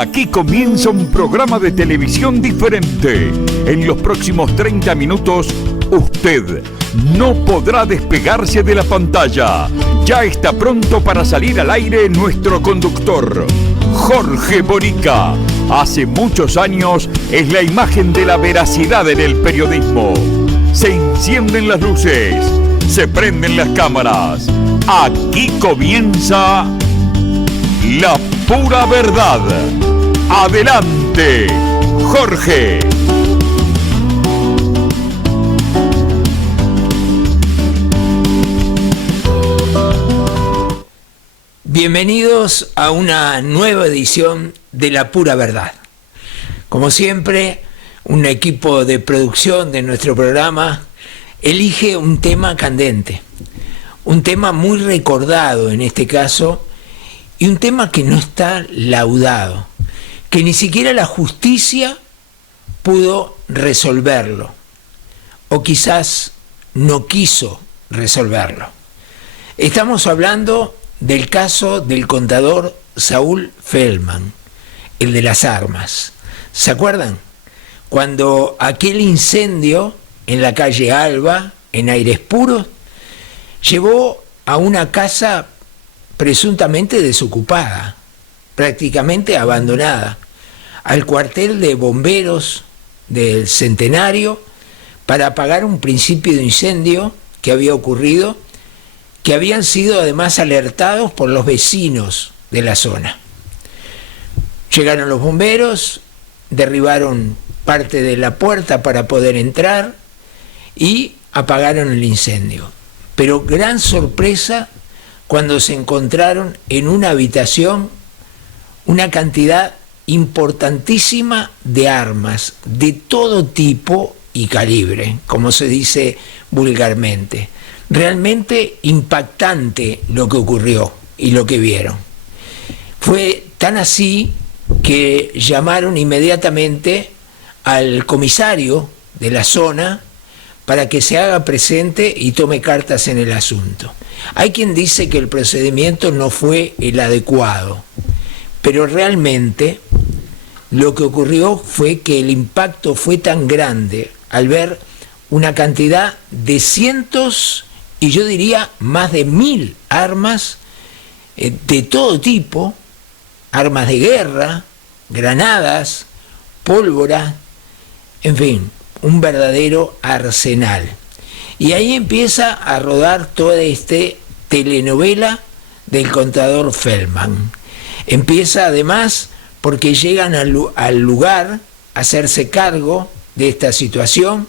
Aquí comienza un programa de televisión diferente. En los próximos 30 minutos, usted no podrá despegarse de la pantalla. Ya está pronto para salir al aire nuestro conductor, Jorge Bonica. Hace muchos años es la imagen de la veracidad en el periodismo. Se encienden las luces, se prenden las cámaras. Aquí comienza La Pura Verdad. Adelante, Jorge. Bienvenidos a una nueva edición de La Pura Verdad. Como siempre, un equipo de producción de nuestro programa elige un tema candente, un tema muy recordado en este caso, y un tema que no está laudado, que ni siquiera la justicia pudo resolverlo, o quizás no quiso resolverlo. Estamos hablando del caso del contador Saúl Feldman, el de las armas. ¿Se acuerdan? Cuando aquel incendio en la calle Alba, en Aires Puros, llevó a una casa presuntamente desocupada, prácticamente abandonada, al cuartel de bomberos del Centenario para apagar un principio de incendio que había ocurrido, que habían sido además alertados por los vecinos de la zona. Llegaron los bomberos, derribaron parte de la puerta para poder entrar y apagaron el incendio. Pero gran sorpresa cuando se encontraron en una habitación una cantidad importantísima de armas de todo tipo y calibre, como se dice vulgarmente. Realmente impactante lo que ocurrió y lo que vieron. Fue tan así que llamaron inmediatamente al comisario de la zona para que se haga presente y tome cartas en el asunto. Hay quien dice que el procedimiento no fue el adecuado, pero realmente lo que ocurrió fue que el impacto fue tan grande al ver una cantidad de cientos y yo diría más de 1000 armas de todo tipo, armas de guerra, granadas, pólvora, en fin, un verdadero arsenal. Y ahí empieza a rodar toda esta telenovela del contador Feldman. Empieza además porque llegan al lugar a hacerse cargo de esta situación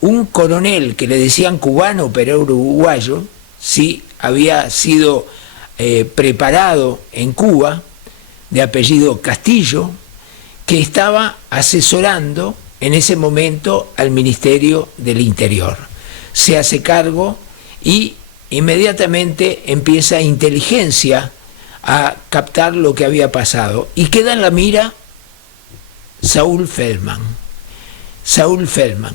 un coronel que le decían cubano pero era uruguayo, sí, había sido preparado en Cuba, de apellido Castillo, que estaba asesorando en ese momento al Ministerio del Interior. Se hace cargo y inmediatamente empieza inteligencia a captar lo que había pasado. Y queda en la mira Saúl Feldman. Saúl Feldman.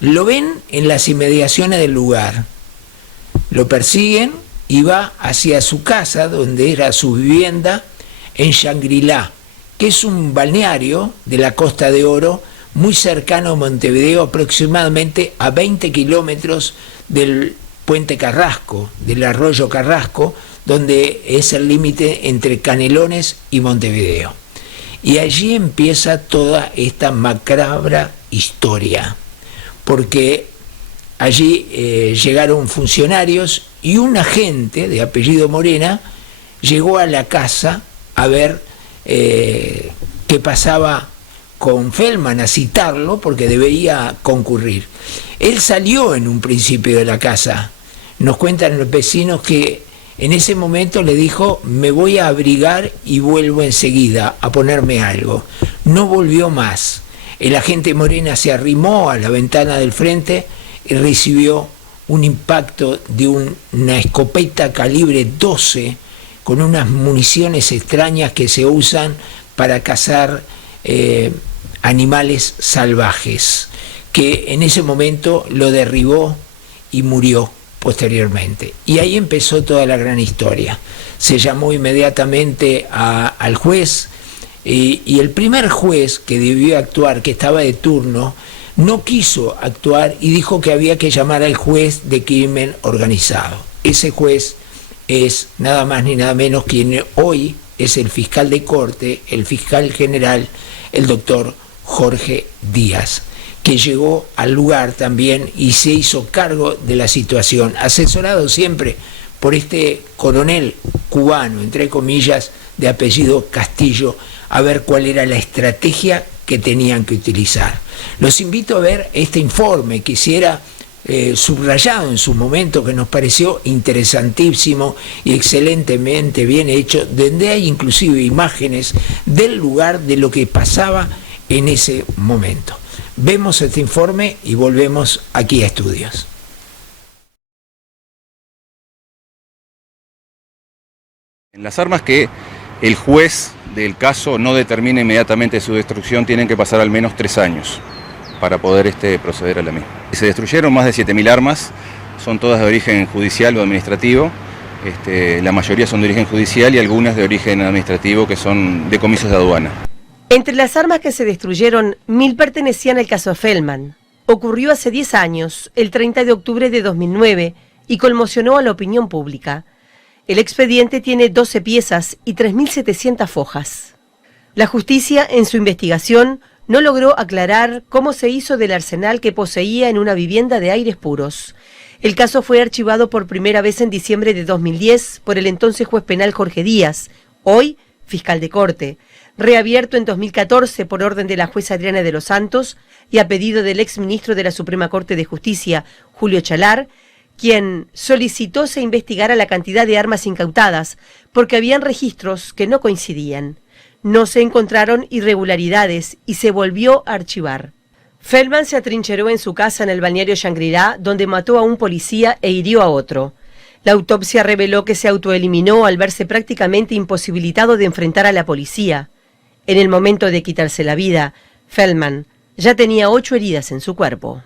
Lo ven en las inmediaciones del lugar. Lo persiguen y va hacia su casa, donde era su vivienda, en Shangri-La, que es un balneario de la Costa de Oro, muy cercano a Montevideo, aproximadamente a 20 kilómetros del puente Carrasco, del arroyo Carrasco, donde es el límite entre Canelones y Montevideo. Y allí empieza toda esta macabra historia, porque allí llegaron funcionarios y un agente de apellido Morena llegó a la casa a ver qué pasaba con Feldman, a citarlo porque debía concurrir. Él salió en un principio de la casa. Nos cuentan los vecinos que en ese momento le dijo: me voy a abrigar y vuelvo enseguida a ponerme algo. No volvió más. El agente Morena se arrimó a la ventana del frente y recibió un impacto de una escopeta calibre 12 con unas municiones extrañas que se usan para cazar animales salvajes, que en ese momento lo derribó y murió posteriormente. Y ahí empezó toda la gran historia. Se llamó inmediatamente al juez, y el primer juez que debió actuar, que estaba de turno, no quiso actuar y dijo que había que llamar al juez de crimen organizado. Ese juez es nada más ni nada menos quien hoy es el fiscal de corte, el fiscal general, el doctor Jorge Díaz, que llegó al lugar también y se hizo cargo de la situación, asesorado siempre por este coronel cubano, entre comillas, de apellido Castillo, a ver cuál era la estrategia que tenían que utilizar. Los invito a ver este informe que hiciera subrayado en su momento, que nos pareció interesantísimo y excelentemente bien hecho, donde hay inclusive imágenes del lugar, de lo que pasaba en ese momento. Vemos este informe y volvemos aquí a estudios. En las armas que el juez del caso no determine inmediatamente su destrucción, tienen que pasar al menos 3 años para poder proceder a la misma. Se destruyeron más de 7.000 armas, son todas de origen judicial o administrativo. La mayoría son de origen judicial y algunas de origen administrativo, que son decomisos de aduana. Entre las armas que se destruyeron, 1.000 pertenecían al caso Feldman. Ocurrió hace 10 años, el 30 de octubre de 2009, y conmocionó a la opinión pública. El expediente tiene 12 piezas y 3.700 fojas. La justicia, en su investigación, no logró aclarar cómo se hizo del arsenal que poseía en una vivienda de Aires Puros. El caso fue archivado por primera vez en diciembre de 2010 por el entonces juez penal Jorge Díaz, hoy fiscal de corte, reabierto en 2014 por orden de la jueza Adriana de los Santos y a pedido del exministro de la Suprema Corte de Justicia, Julio Chalar, quien solicitó se investigara la cantidad de armas incautadas, porque habían registros que no coincidían. No se encontraron irregularidades y se volvió a archivar. Feldman se atrincheró en su casa en el balneario Shangri-La, donde mató a un policía e hirió a otro. La autopsia reveló que se autoeliminó al verse prácticamente imposibilitado de enfrentar a la policía. En el momento de quitarse la vida, Feldman ya tenía 8 heridas en su cuerpo.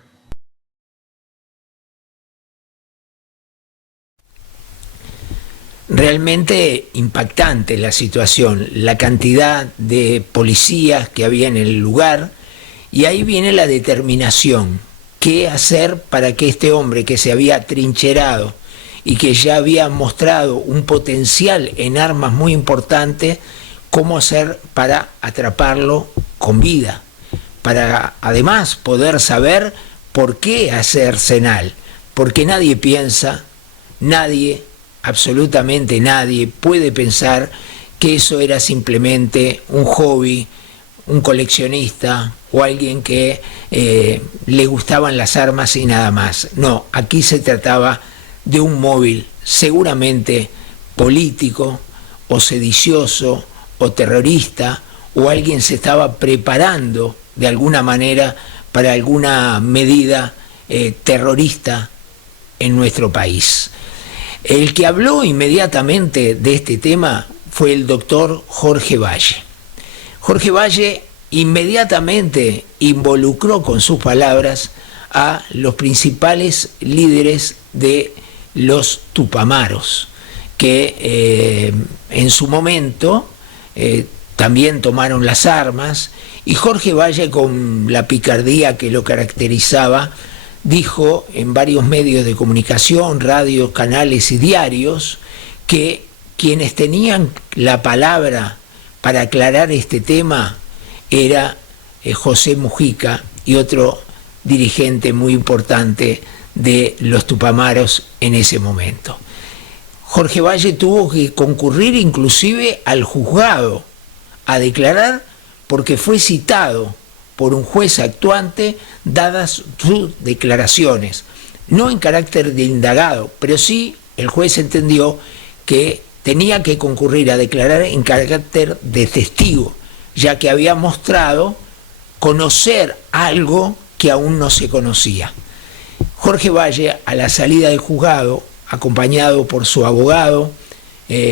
Realmente impactante la situación, la cantidad de policías que había en el lugar, y ahí viene la determinación. ¿Qué hacer para que este hombre que se había trincherado y que ya había mostrado un potencial en armas muy importante, cómo hacer para atraparlo con vida? Para además poder saber por qué hacer arsenal, porque nadie piensa, absolutamente nadie puede pensar que eso era simplemente un hobby, un coleccionista o alguien que le gustaban las armas y nada más. No, aquí se trataba de un móvil seguramente político o sedicioso o terrorista, o alguien se estaba preparando de alguna manera para alguna medida terrorista en nuestro país. El que habló inmediatamente de este tema fue el doctor Jorge Valle. Jorge Valle inmediatamente involucró con sus palabras a los principales líderes de los Tupamaros, que en su momento también tomaron las armas, y Jorge Valle, con la picardía que lo caracterizaba, dijo en varios medios de comunicación, radios, canales y diarios, que quienes tenían la palabra para aclarar este tema era José Mujica y otro dirigente muy importante de los Tupamaros en ese momento. Jorge Valle tuvo que concurrir inclusive al juzgado a declarar, porque fue citado por un juez actuante dadas sus declaraciones, no en carácter de indagado, pero sí el juez entendió que tenía que concurrir a declarar en carácter de testigo, ya que había mostrado conocer algo que aún no se conocía. Jorge Valle, a la salida del juzgado, acompañado por su abogado,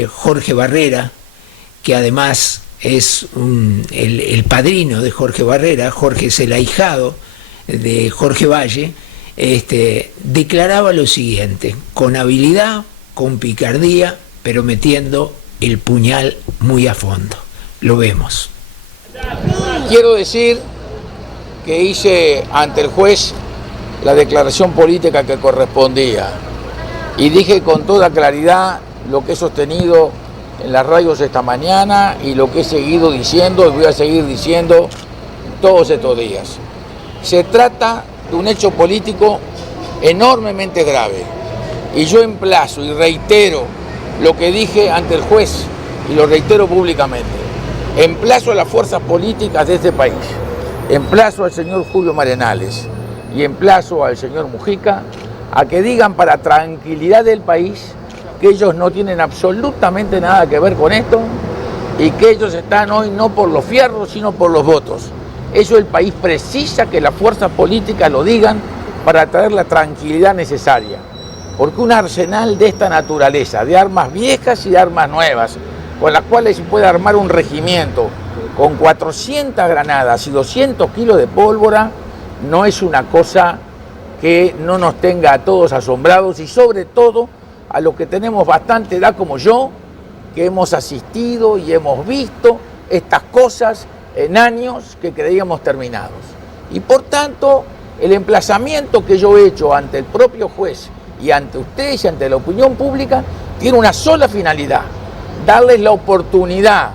Jorge Barrera, que además es el padrino de Jorge Barrera, Jorge es el ahijado de Jorge Valle, declaraba lo siguiente: con habilidad, con picardía, pero metiendo el puñal muy a fondo. Lo vemos. Quiero decir que hice ante el juez la declaración política que correspondía y dije con toda claridad lo que he sostenido en las radios esta mañana y lo que he seguido diciendo y voy a seguir diciendo todos estos días. Se trata de un hecho político enormemente grave y yo emplazo y reitero lo que dije ante el juez y lo reitero públicamente. Emplazo a las fuerzas políticas de este país, emplazo al señor Julio Marenales y emplazo al señor Mujica a que digan para tranquilidad del país que ellos no tienen absolutamente nada que ver con esto y que ellos están hoy no por los fierros sino por los votos. Eso el país precisa que las fuerzas políticas lo digan para traer la tranquilidad necesaria. Porque un arsenal de esta naturaleza, de armas viejas y de armas nuevas, con las cuales se puede armar un regimiento con 400 granadas y 200 kilos de pólvora, no es una cosa que no nos tenga a todos asombrados y sobre todo a los que tenemos bastante edad como yo, que hemos asistido y hemos visto estas cosas en años que creíamos terminados. Y por tanto, el emplazamiento que yo he hecho ante el propio juez y ante ustedes y ante la opinión pública tiene una sola finalidad: darles la oportunidad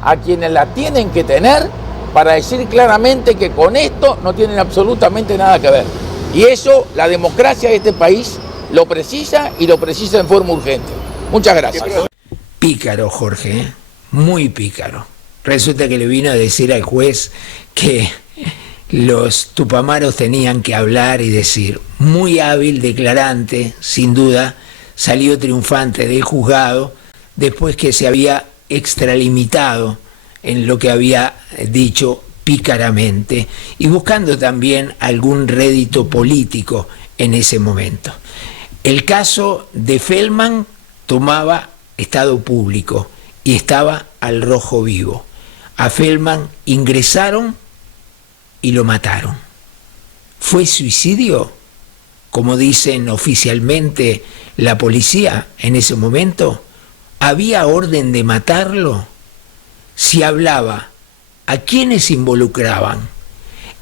a quienes la tienen que tener para decir claramente que con esto no tienen absolutamente nada que ver. Y eso la democracia de este país lo precisa y lo precisa en forma urgente. Muchas gracias. Pícaro, Jorge, ¿eh? Muy pícaro. Resulta que le vino a decir al juez que los tupamaros tenían que hablar y decir. Muy hábil declarante, sin duda, salió triunfante del juzgado después que se había extralimitado en lo que había dicho pícaramente y buscando también algún rédito político en ese momento. El caso de Feldman tomaba estado público y estaba al rojo vivo. A Feldman ingresaron y lo mataron. ¿Fue suicidio? Como dicen oficialmente la policía en ese momento. ¿Había orden de matarlo? Si hablaba, ¿a quiénes involucraban?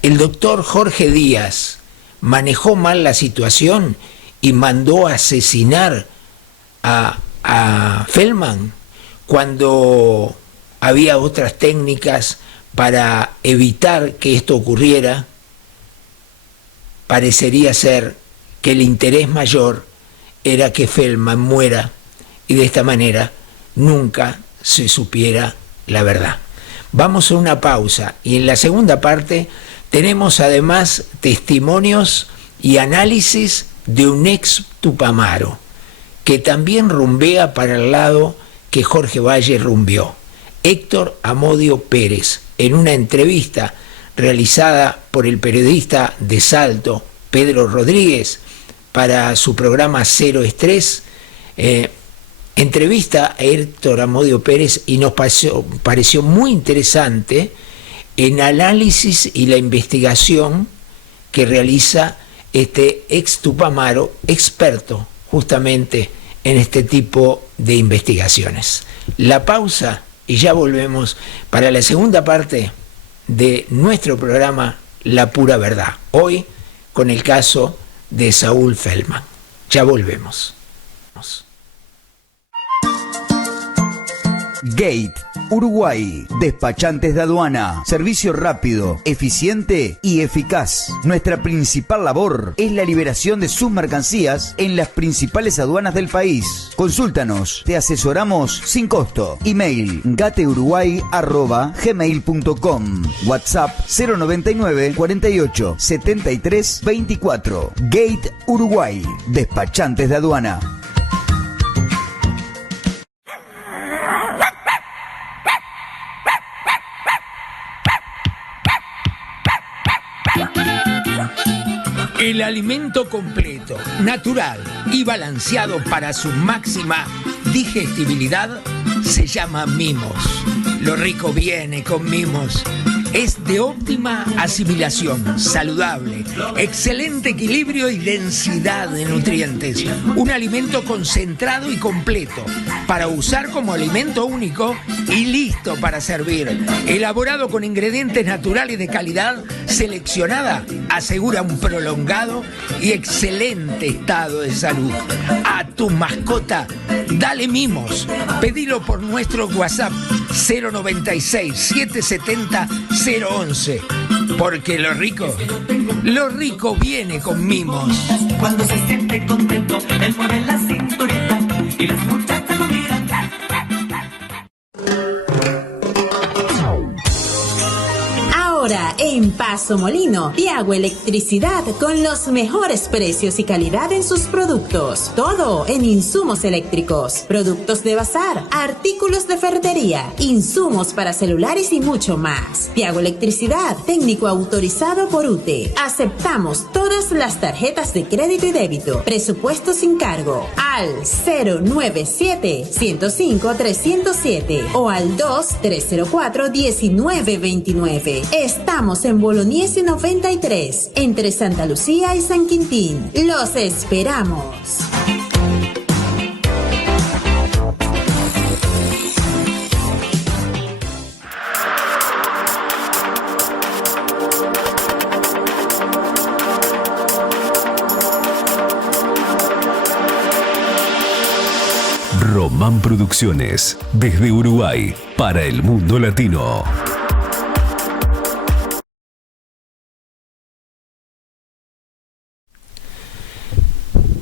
El doctor Jorge Díaz manejó mal la situación y mandó a asesinar a Feldman cuando había otras técnicas para evitar que esto ocurriera. Parecería ser que el interés mayor era que Feldman muera y de esta manera nunca se supiera la verdad. Vamos a una pausa y en la segunda parte tenemos además testimonios y análisis de un ex tupamaro que también rumbea para el lado que Jorge Valle rumbeó. Héctor Amodio Pérez, en una entrevista realizada por el periodista de Salto, Pedro Rodríguez, para su programa Cero Estrés, entrevista a Héctor Amodio Pérez y nos pareció muy interesante el análisis y la investigación que realiza este ex tupamaro, experto justamente en este tipo de investigaciones. La pausa y ya volvemos para la segunda parte de nuestro programa La Pura Verdad. Hoy con el caso de Saúl Feldman. Ya volvemos. Gate Uruguay, despachantes de aduana, servicio rápido, eficiente y eficaz. Nuestra principal labor es la liberación de sus mercancías en las principales aduanas del país. Consúltanos, te asesoramos sin costo. Email gateuruguay@gmail.com. WhatsApp 099 48 73 24. Gate Uruguay, despachantes de aduana. El alimento completo, natural y balanceado para su máxima digestibilidad se llama Mimos. Lo rico viene con Mimos. es de óptima asimilación, saludable, excelente equilibrio y densidad de nutrientes. Un alimento concentrado y completo, para usar como alimento único y listo para servir. Elaborado con ingredientes naturales de calidad seleccionada, asegura un prolongado y excelente estado de salud. A tu mascota, dale mimos. Pedilo por nuestro WhatsApp 096 770 011. Porque lo rico viene con mimos. Cuando se siente contento, él mueve la cinturita y las muchachas lo miran. Ahora en Paso Molino, Piagua Electricidad con los mejores precios y calidad en sus productos. Todo en insumos eléctricos, productos de bazar, artículos de ferretería, insumos para celulares y mucho más. Piagua Electricidad, técnico autorizado por UTE. Aceptamos todas las tarjetas de crédito y débito. Presupuesto sin cargo al 097-105-307 o al 2304-1929. Estamos en Bolognesi 93, entre Santa Lucía y San Quintín. Los esperamos. Román Producciones, desde Uruguay, para el mundo latino.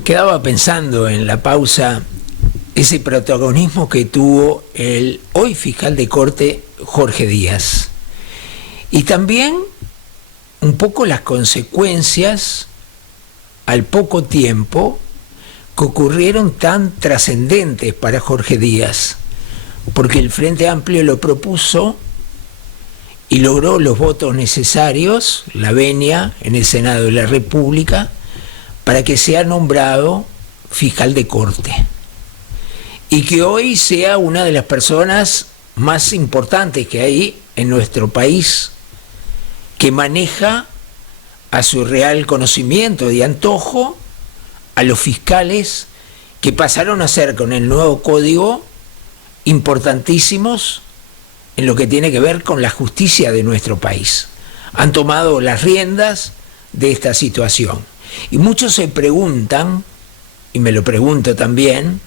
Quedaba pensando en la pausa ese protagonismo que tuvo el hoy fiscal de corte Jorge Díaz, y también un poco las consecuencias al poco tiempo que ocurrieron tan trascendentes para Jorge Díaz, porque el Frente Amplio lo propuso y logró los votos necesarios, la venia en el Senado de la República, para que sea nombrado fiscal de corte y que hoy sea una de las personas más importantes que hay en nuestro país, que maneja a su real conocimiento y antojo a los fiscales que pasaron a ser, con el nuevo código, importantísimos en lo que tiene que ver con la justicia de nuestro país. Han tomado las riendas de esta situación. Y muchos se preguntan, y me lo pregunto también,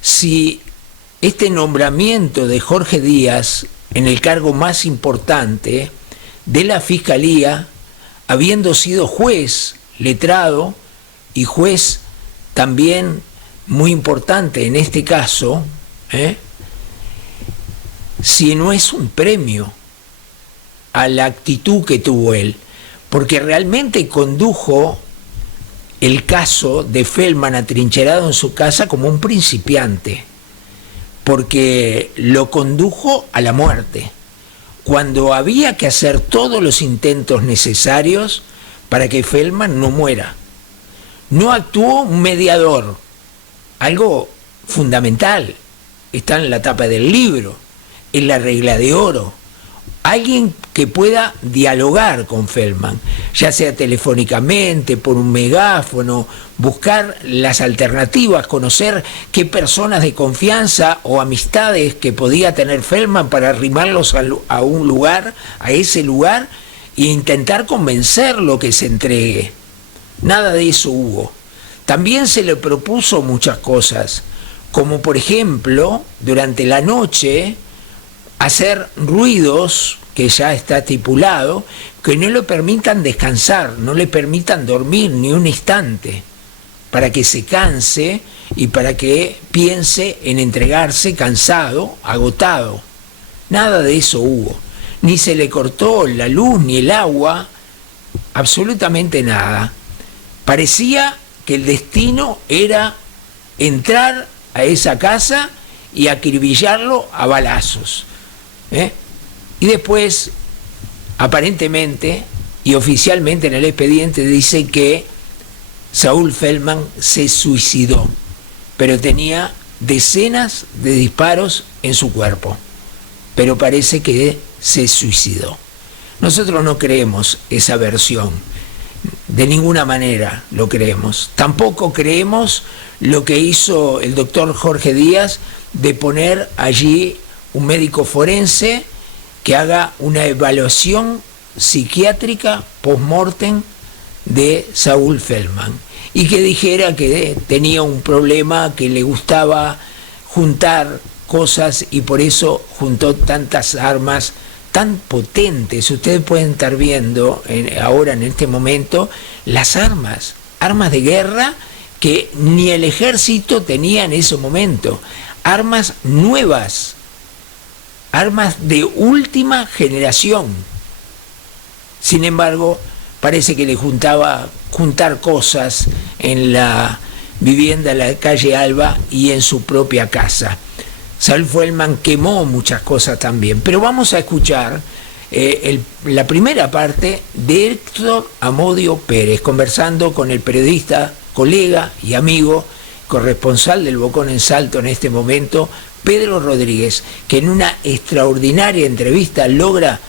si este nombramiento de Jorge Díaz en el cargo más importante de la Fiscalía, habiendo sido juez, letrado y juez también muy importante en este caso, si no es un premio a la actitud que tuvo él, porque realmente condujo el caso de Feldman atrincherado en su casa como un principiante, porque lo condujo a la muerte, cuando había que hacer todos los intentos necesarios para que Feldman no muera. No actuó un mediador, algo fundamental, está en la tapa del libro, en la regla de oro. Alguien que pueda dialogar con Feldman, ya sea telefónicamente, por un megáfono, buscar las alternativas, conocer qué personas de confianza o amistades que podía tener Feldman para arrimarlos a un lugar, a ese lugar, e intentar convencerlo que se entregue. Nada de eso hubo. También se le propuso muchas cosas, como por ejemplo, durante la noche, hacer ruidos, que ya está estipulado, que no le permitan descansar, no le permitan dormir ni un instante, para que se canse y para que piense en entregarse cansado, agotado. Nada de eso hubo. Ni se le cortó la luz ni el agua, absolutamente nada. Parecía que el destino era entrar a esa casa y acribillarlo a balazos. Y después, aparentemente y oficialmente en el expediente dice que Saúl Feldman se suicidó, pero tenía decenas de disparos en su cuerpo, pero parece que se suicidó. Nosotros no creemos esa versión, de ninguna manera lo creemos. Tampoco creemos lo que hizo el doctor Jorge Díaz de poner allí un médico forense que haga una evaluación psiquiátrica post-mortem de Saúl Feldman y que dijera que tenía un problema, que le gustaba juntar cosas y por eso juntó tantas armas tan potentes. Ustedes pueden estar viendo ahora en este momento las armas de guerra que ni el ejército tenía en ese momento, armas nuevas, armas de última generación. Sin embargo, parece que le juntar cosas en la vivienda de la calle Alba y en su propia casa. Saúl Feldman quemó muchas cosas también, pero vamos a escuchar la primera parte de Héctor Amodio Pérez, conversando con el periodista, colega y amigo, corresponsal del Bocón en Salto en este momento, Pedro Rodríguez, que en una extraordinaria entrevista logra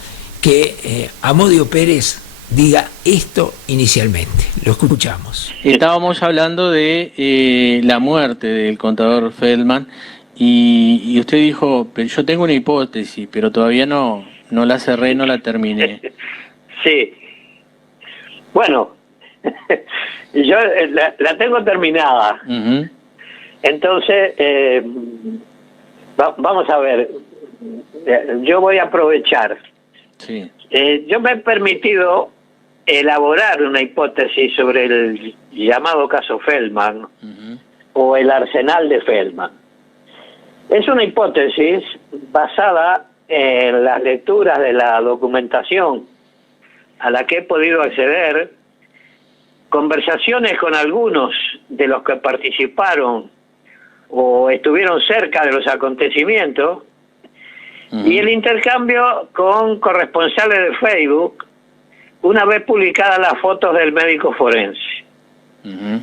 que Amodio Pérez diga esto inicialmente. Lo escuchamos. Estábamos hablando de la muerte del contador Feldman y usted dijo, pero yo tengo una hipótesis, pero todavía no la cerré, no la terminé. Sí. Bueno, yo la tengo terminada. Uh-huh. Entonces, vamos a ver. Yo voy a aprovechar. Sí. Yo me he permitido elaborar una hipótesis sobre el llamado caso Feldman, uh-huh, o el arsenal de Feldman. Es una hipótesis basada en las lecturas de la documentación a la que he podido acceder, conversaciones con algunos de los que participaron o estuvieron cerca de los acontecimientos, y el intercambio con corresponsales de Facebook una vez publicadas las fotos del médico forense. Uh-huh.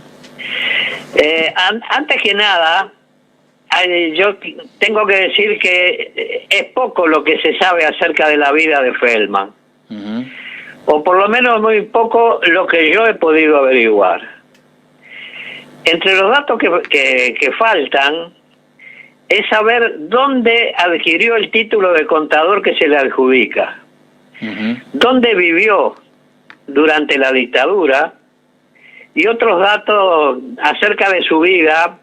Antes que nada, yo tengo que decir que es poco lo que se sabe acerca de la vida de Feldman. Uh-huh. O por lo menos muy poco lo que yo he podido averiguar. Entre los datos que faltan es saber dónde adquirió el título de contador que se le adjudica, uh-huh, dónde vivió durante la dictadura y otros datos acerca de su vida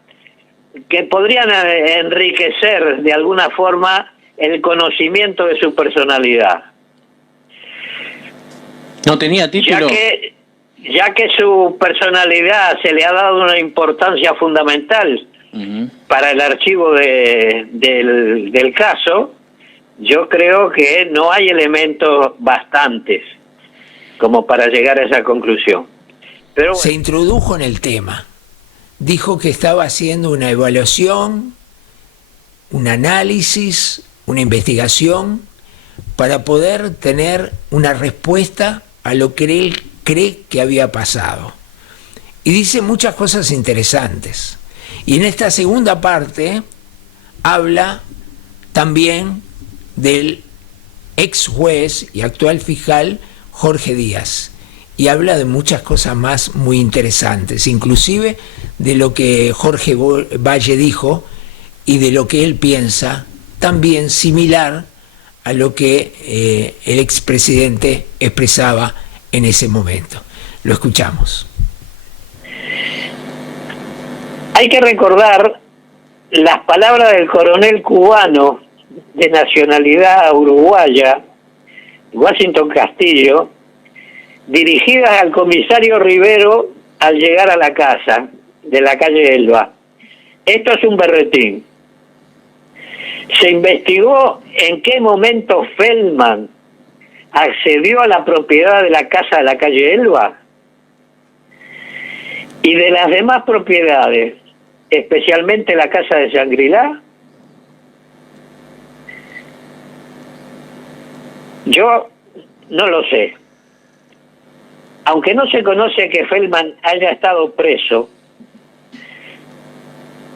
que podrían enriquecer de alguna forma el conocimiento de su personalidad. ¿No tenía título? Ya que su personalidad se le ha dado una importancia fundamental, uh-huh, para el archivo del caso, yo creo que no hay elementos bastantes como para llegar a esa conclusión. Pero bueno. Se introdujo en el tema. Dijo que estaba haciendo una evaluación, un análisis, una investigación para poder tener una respuesta a lo que él cree que había pasado. Y dice muchas cosas interesantes. Y en esta segunda parte habla también del ex juez y actual fiscal Jorge Díaz. Y habla de muchas cosas más muy interesantes, inclusive de lo que Jorge Valle dijo y de lo que él piensa, también similar a lo que el expresidente expresaba en ese momento. Lo escuchamos. Hay que recordar las palabras del coronel cubano de nacionalidad uruguaya, Washington Castillo, dirigidas al comisario Rivero al llegar a la casa de la calle Elba. Esto es un berretín. Se investigó en qué momento Feldman accedió a la propiedad de la casa de la calle Elba y de las demás propiedades, especialmente la casa de Shangri-La. Yo no lo sé. Aunque no se conoce que Feldman haya estado preso,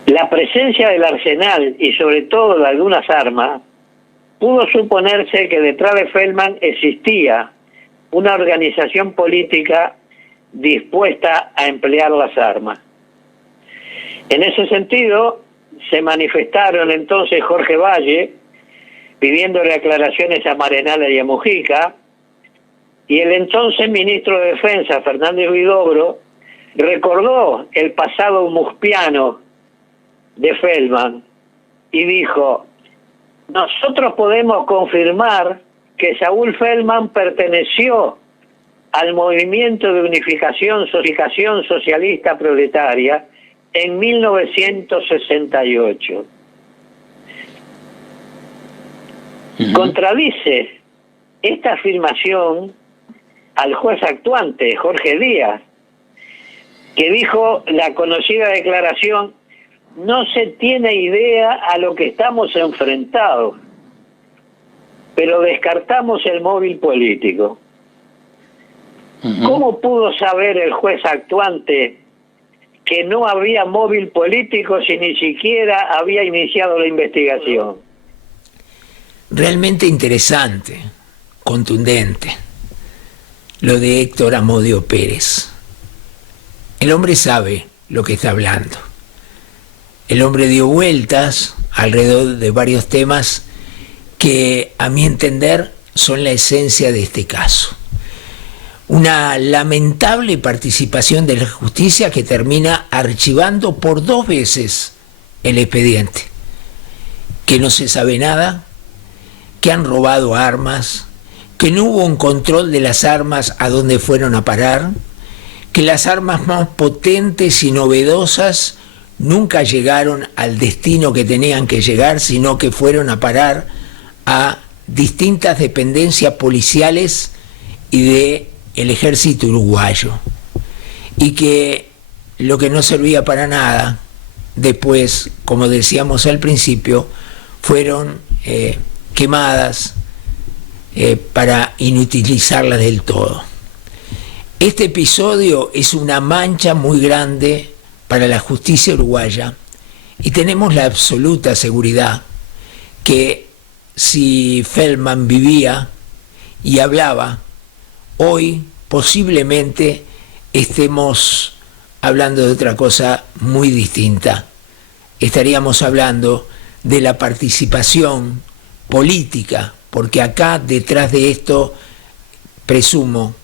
la presencia del arsenal y sobre todo de algunas armas pudo suponerse que detrás de Feldman existía una organización política dispuesta a emplear las armas. En ese sentido, se manifestaron entonces Jorge Valle, pidiéndole aclaraciones a Marenala y a Mujica, y el entonces ministro de Defensa, Fernández Huidobro, recordó el pasado muspiano de Feldman y dijo: nosotros podemos confirmar que Saúl Feldman perteneció al movimiento de unificación socialista proletaria en 1968. Contradice esta afirmación al juez actuante, Jorge Díaz, que dijo la conocida declaración: no se tiene idea a lo que estamos enfrentados, pero descartamos el móvil político. ¿Cómo pudo saber el juez actuante que no había móvil político si ni siquiera había iniciado la investigación? Realmente interesante, contundente, lo de Héctor Amodio Pérez. El hombre sabe lo que está hablando. El hombre dio vueltas alrededor de varios temas que, a mi entender, son la esencia de este caso. Una lamentable participación de la justicia que termina archivando por 2 veces el expediente. Que no se sabe nada, que han robado armas, que no hubo un control de las armas a dónde fueron a parar, que las armas más potentes y novedosas nunca llegaron al destino que tenían que llegar, sino que fueron a parar a distintas dependencias policiales y de el ejército uruguayo, y que lo que no servía para nada después, como decíamos al principio, fueron quemadas para inutilizarlas del todo. Este episodio es una mancha muy grande para la justicia uruguaya, y tenemos la absoluta seguridad que si Feldman vivía y hablaba, hoy posiblemente estemos hablando de otra cosa muy distinta. Estaríamos hablando de la participación política, porque acá detrás de esto presumo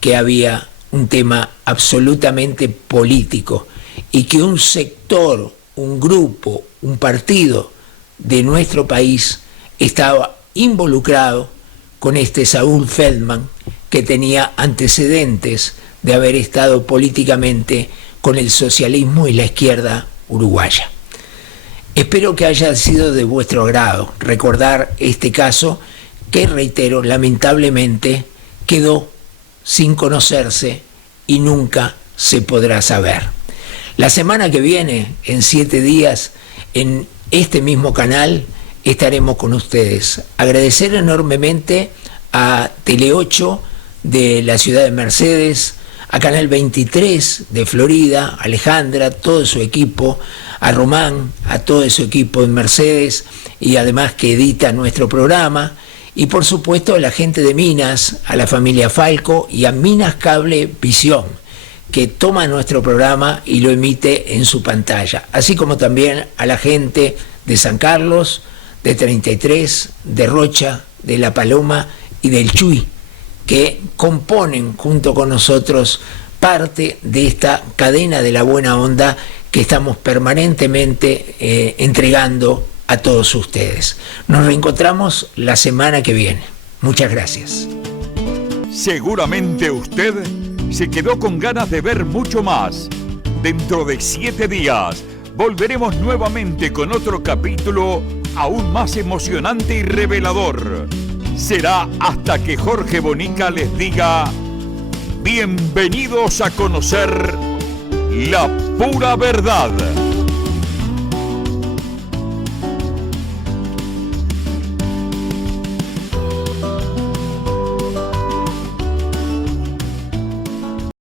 que había un tema absolutamente político y que un sector, un grupo, un partido de nuestro país estaba involucrado con este Saúl Feldman, que tenía antecedentes de haber estado políticamente con el socialismo y la izquierda uruguaya. Espero que haya sido de vuestro agrado recordar este caso que, reitero, lamentablemente quedó sin conocerse y nunca se podrá saber. La semana que viene, en 7 días, en este mismo canal, estaremos con ustedes. Agradecer enormemente a Tele 8 de la ciudad de Mercedes, a Canal 23 de Florida, a Alejandra, todo su equipo, a Román, a todo su equipo en Mercedes, y además que edita nuestro programa, y por supuesto a la gente de Minas, a la familia Falco y a Minas Cable Visión, que toma nuestro programa y lo emite en su pantalla, así como también a la gente de San Carlos, de 33, de Rocha, de La Paloma y del Chuy, que componen junto con nosotros parte de esta cadena de la buena onda que estamos permanentemente entregando a todos ustedes. Nos reencontramos la semana que viene. Muchas gracias. Seguramente usted se quedó con ganas de ver mucho más. Dentro de 7 días volveremos nuevamente con otro capítulo aún más emocionante y revelador. Será hasta que Jorge Bonica les diga: bienvenidos a conocer la pura verdad.